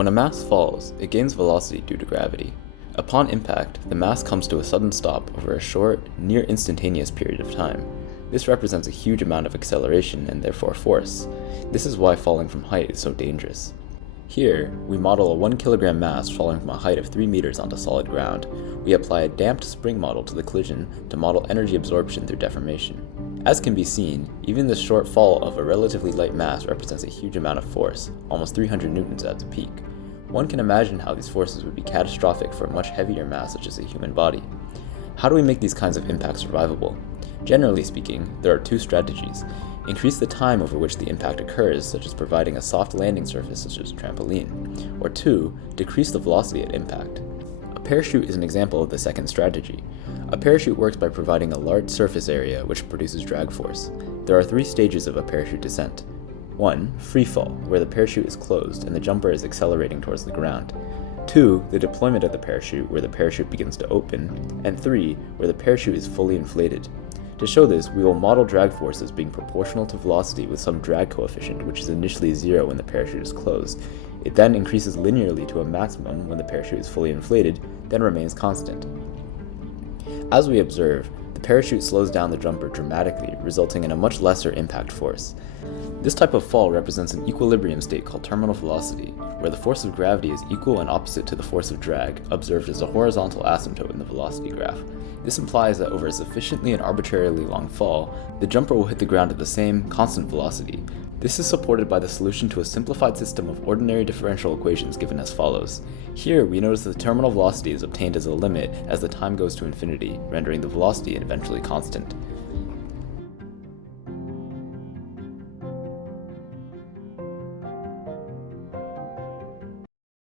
When a mass falls, it gains velocity due to gravity. Upon impact, the mass comes to a sudden stop over a short, near instantaneous period of time. This represents a huge amount of acceleration and therefore force. This is why falling from height is so dangerous. Here, we model a 1 kilogram mass falling from a height of 3 meters onto solid ground. We apply a damped spring model to the collision to model energy absorption through deformation. As can be seen, even the short fall of a relatively light mass represents a huge amount of force, almost 300 newtons at the peak. One can imagine how these forces would be catastrophic for a much heavier mass such as a human body. How do we make these kinds of impacts survivable? Generally speaking, there are two strategies. Increase the time over which the impact occurs, such as providing a soft landing surface such as a trampoline. Or 2, decrease the velocity at impact. A parachute is an example of the second strategy. A parachute works by providing a large surface area which produces drag force. There are 3 stages of a parachute descent. 1. Free fall, where the parachute is closed and the jumper is accelerating towards the ground. 2. The deployment of the parachute, where the parachute begins to open. And 3. Where the parachute is fully inflated. To show this, we will model drag force as being proportional to velocity with some drag coefficient, which is initially 0 when the parachute is closed. It then increases linearly to a maximum when the parachute is fully inflated, then remains constant. As we observe, the parachute slows down the jumper dramatically, resulting in a much lesser impact force. This type of fall represents an equilibrium state called terminal velocity, where the force of gravity is equal and opposite to the force of drag, observed as a horizontal asymptote in the velocity graph. This implies that over a sufficiently and arbitrarily long fall, the jumper will hit the ground at the same, constant velocity. This is supported by the solution to a simplified system of ordinary differential equations given as follows. Here, we notice that the terminal velocity is obtained as a limit as the time goes to infinity, rendering the velocity eventually constant.